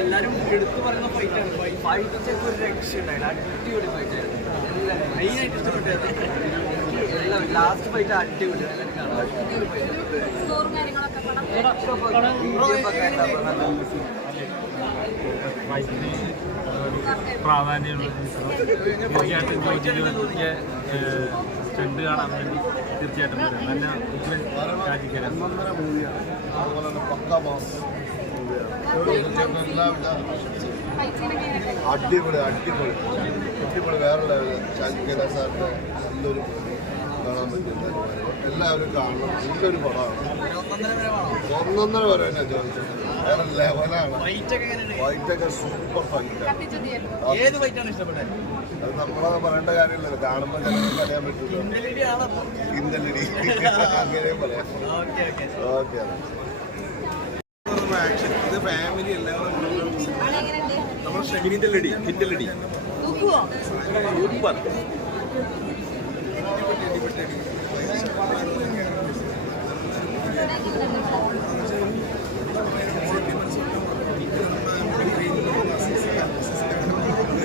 എല്ലാരും എടുത്തു പറയുന്ന ഫൈറ്റാണ്. ഫൈറ്റൊക്കെ ഒരു രക്ഷയുണ്ടായില്ല. അടിപൊളി ഫൈറ്റായിരുന്നു. എല്ലാവരും മെയിനായിട്ട് ഇഷ്ടപ്പെട്ടത് എല്ലാം ലാസ്റ്റ് ഫൈറ്റ് അടിപൊളിയാണ്. പ്രാധാന്യമുള്ള തീർച്ചയായിട്ടും സ്റ്റണ്ട് കാണാൻ വേണ്ടി തീർച്ചയായിട്ടും നല്ല രാജിക്കലാണ്. അടിപൊളി അടിപൊളി അടിപൊളി വേറെ ലെവല്. ഷാജിക്കല സാറിന്റെ നല്ലൊരു കാണാൻ പറ്റുന്ന എല്ലാവരും കാണണം. നല്ലൊരു പടമാണ്. 1.5 വരെ തന്നെ ചോദിച്ചത് വേറെ ലെവലാണ്. ഫൈറ്റൊക്കെ സൂപ്പർ ഫൈറ്റാണ്. അത് നമ്മളത് പറയേണ്ട കാര്യമില്ലല്ലോ. കാണുമ്പോൾ ജനങ്ങൾക്ക് അറിയാൻ പറ്റില്ല. ഇന്നലടി അങ്ങനെ പറയാം. ഓക്കെ ആക്ഷൻ ഇത് ഫാമിലി എല്ലാവരും നമ്മുടെ ഷെഗിനിന്റെ ലടി ഹിന്ദലടി സൂപ്പർ.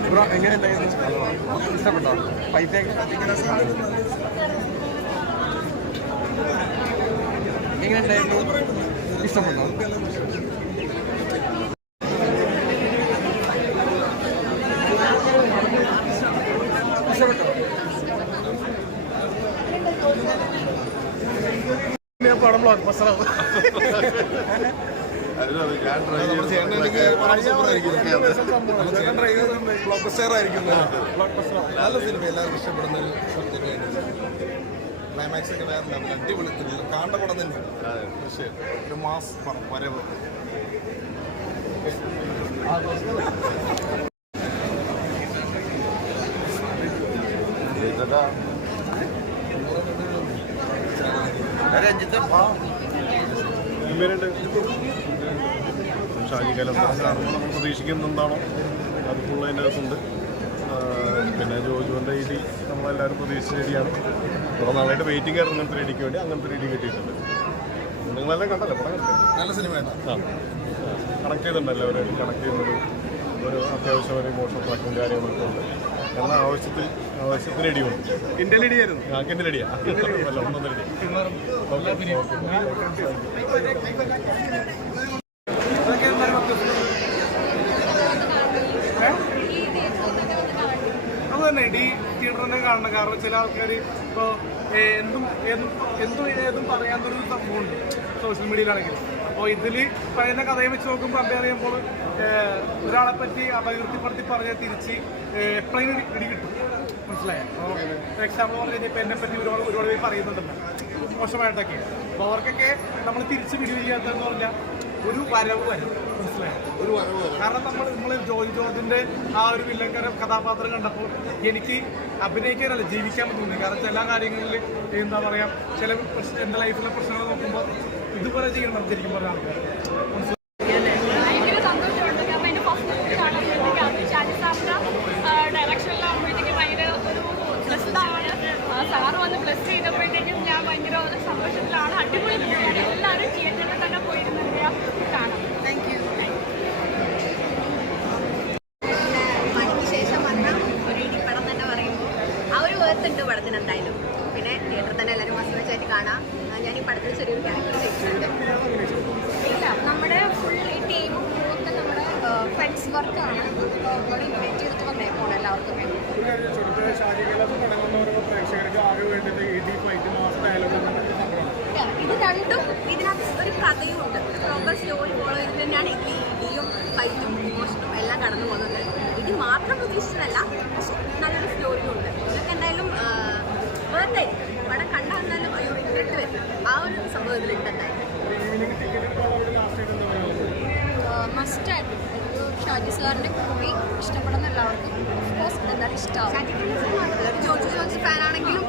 ബ്രോ എങ്ങനെ ഉണ്ടായിരുന്നു? ഇഷ്ടപ്പെട്ടോ ഫൈറ്റ്? എങ്ങനെ ഉണ്ടായിരുന്നു? ഇഷ്ടപ്പെട്ടോ? പടം ബ്ലോക്ക് ബസ്റ്ററാണ്. നല്ല സിനിമ, എല്ലാവർക്കും ഇഷ്ടപ്പെടുന്ന ഒരു സിനിമയാണ്. ക്ലൈമാക്സ് ഒക്കെ വേറെ അടിപൊളി കാണേണ്ട പടം തന്നെ. ഒരു മാസ് പടം വരവ്. ഷാജിക്കല നമ്മൾ പ്രതീക്ഷിക്കുന്നെന്താണോ അത് ഫുൾ അതിൻ്റെ അകത്തുണ്ട്. പിന്നെ ജോജുവിൻ്റെ ഇടി നമ്മളെല്ലാവരും പ്രതീക്ഷിച്ച രീതിയാണ്. കുറേ നാളായിട്ട് വെയിറ്റിംഗ് ആയിരുന്നു അങ്ങനത്തെ റെഡിക്ക് വേണ്ടി. അങ്ങനത്തെ റെഡി കിട്ടിയിട്ടുണ്ട്. നിങ്ങളെല്ലാം കണ്ടല്ലോ പടം? നല്ല സിനിമയാണ്. കണക്ട് ചെയ്തിട്ടുണ്ടല്ലോ അവരായിട്ട്. കണക്ട് ചെയ്യുന്നൊരു അത്യാവശ്യം ഒരു ഇമോഷണൽ ട്രാക്കും കാര്യങ്ങളൊക്കെ ഉണ്ട്. എന്നാൽ ആവശ്യത്തിന് ഇടിയുണ്ട്. കിൻഡലടിയായിരുന്നു. കിൻഡലടിയാ അല്ല 1.5 അടി. അത് തന്നെ ഇടി തിയേറ്ററിൽ തന്നെ കാണണം. കാരണം ചില ആൾക്കാർ ഇപ്പോൾ ഏതും പറയാത്തൊരു സംഭവമുണ്ട് സോഷ്യൽ മീഡിയയിലാണെങ്കിൽ. അപ്പോൾ ഇതിൽ പറയുന്ന കഥയെ വെച്ച് നോക്കുമ്പോൾ കമ്പയർ ചെയ്യുമ്പോൾ ഒരാളെ പറ്റി അപകീർത്തിപ്പെടുത്തി പറഞ്ഞാൽ തിരിച്ച് എപ്പോഴും ഇടി കിട്ടും. മനസ്സിലായോ? അപ്പോൾ എക്സാമ്പിൾ പറഞ്ഞു കഴിഞ്ഞാൽ ഇപ്പോൾ എന്നെ പറ്റി ഒരുപാട് പേര് പറയുന്നുണ്ടല്ലോ മോശമായിട്ടൊക്കെ. അപ്പോൾ അവർക്കൊക്കെ നമ്മൾ തിരിച്ച് വീഡിയോ ചെയ്യാത്തതെന്ന് പറഞ്ഞാൽ ഒരു വരവ് വരും. മനസ്സിലായോ? ഒരു വരവ്. കാരണം നമ്മൾ ജോർജിന്റെ ആ ഒരു വില്ലങ്കര കഥാപാത്രം കണ്ടപ്പോൾ എനിക്ക് അഭിനയിക്കാനല്ല ജീവിക്കാൻ തോന്നി. കാരണം ചില കാര്യങ്ങളിൽ എന്താ പറയുക, ചില എൻ്റെ ലൈഫിലെ പ്രശ്നങ്ങൾ നോക്കുമ്പോൾ ഇതുപോലെ ചെയ്യണം ശരിക്കും പറഞ്ഞ ആൾക്കാർ. ഡയറക്ഷനിലാകുമ്പോഴത്തേക്കും ഭയങ്കര ഒരു പ്ലസ്സാണ്. സാറ് വന്ന് പ്ലസ് ചെയ്തപ്പോഴത്തേക്കും ഞാൻ ഭയങ്കര സന്തോഷത്തിലാണ്. അടിപൊളി മൂവിയാണ്. എല്ലാവരും തിയേറ്ററിൽ തന്നെ പോയിരുന്ന കാണാം. Thank you. പണിക്ക് ശേഷം വന്ന ഒരു ഇടിപ്പടം തന്നെ പറയുമ്പോൾ ആ ഒരു വേർത്തുണ്ട് പടത്തിന് എന്തായാലും. പിന്നെ തിയേറ്ററിൽ തന്നെ എല്ലാവരും മസ്റ്റായിട്ട് കാണാം. ഞാൻ ഈ പടത്തിൽ ചെറിയൊരു ക്യാരക്ടർ ചെയ്തിട്ടുണ്ട്. ഇല്ല, നമ്മുടെ ഫുൾ ഈ ടീമും ഒക്കെ നമ്മുടെ ഫ്രണ്ട്സ് വർക്കാണ്. ഇവിടെ ഇൻവൈറ്റ് ചെയ്തിട്ട് വന്നേക്കണം എല്ലാവർക്കും വേണ്ടി. ഇത് രണ്ടും ഇതിനകത്ത് ഒരു കഥയും ഉണ്ട്. പ്രോപ്പർ സ്റ്റോറി ഫോളോ ചെയ്തിട്ട് തന്നെയാണ് ഇടിയും ഫൈറ്റും ഇമോഷനും എല്ലാം കടന്നു പോകുന്നത്. ഇത് മാത്രം പ്രതീക്ഷിച്ചതല്ല, പക്ഷെ നല്ലൊരു സ്റ്റോറിയും ഉണ്ട്. ഇതൊക്കെ എന്തായാലും വേർത്തായിരിക്കും. പടം കണ്ടാൽ എന്തായാലും ഒരു റിഗ്രറ്റ് വരും. ആ ഒരു സംഭവം ഇതിലുണ്ട്. എന്തായാലും മസ്റ്റായിട്ടും ഷാജി സാറിൻ്റെ മൂവി ഇഷ്ടപ്പെടുന്ന എല്ലാവർക്കും ഓഫ്കോഴ്സ് എന്തായാലും ഇഷ്ടമാവും. ജോർജ് ഫാനാണെങ്കിലും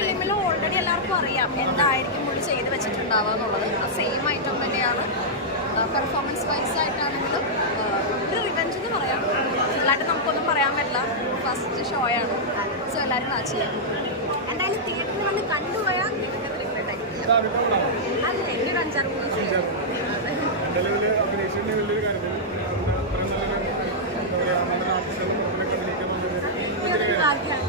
ഫിലിമിൽ ഓൾറെഡി എല്ലാവർക്കും അറിയാം എന്തായിരിക്കും പുള്ളി ചെയ്ത് വെച്ചിട്ടുണ്ടാവുക എന്നുള്ളത്. സെയിം ഐറ്റം തന്നെയാണ്. പെർഫോമൻസ് വൈസ് ആയിട്ടാണെങ്കിലും ഒരു റിവെഞ്ച് പറയാൻ പറ്റില്ല. ഫസ്റ്റ് ഷോ ആണ്, സോ എല്ലാവരും വാച്ച് ചെയ്യാം. എന്തായാലും തിയേറ്ററിൽ വന്ന് കണ്ടുപോയാൽ നിങ്ങൾക്ക് റിഗ്രറ്റ് ആയിരിക്കില്ല. അല്ല, എൻ്റെ ഒരു 5-6 മൂവീസ് ഭാഗ്യമാണ്.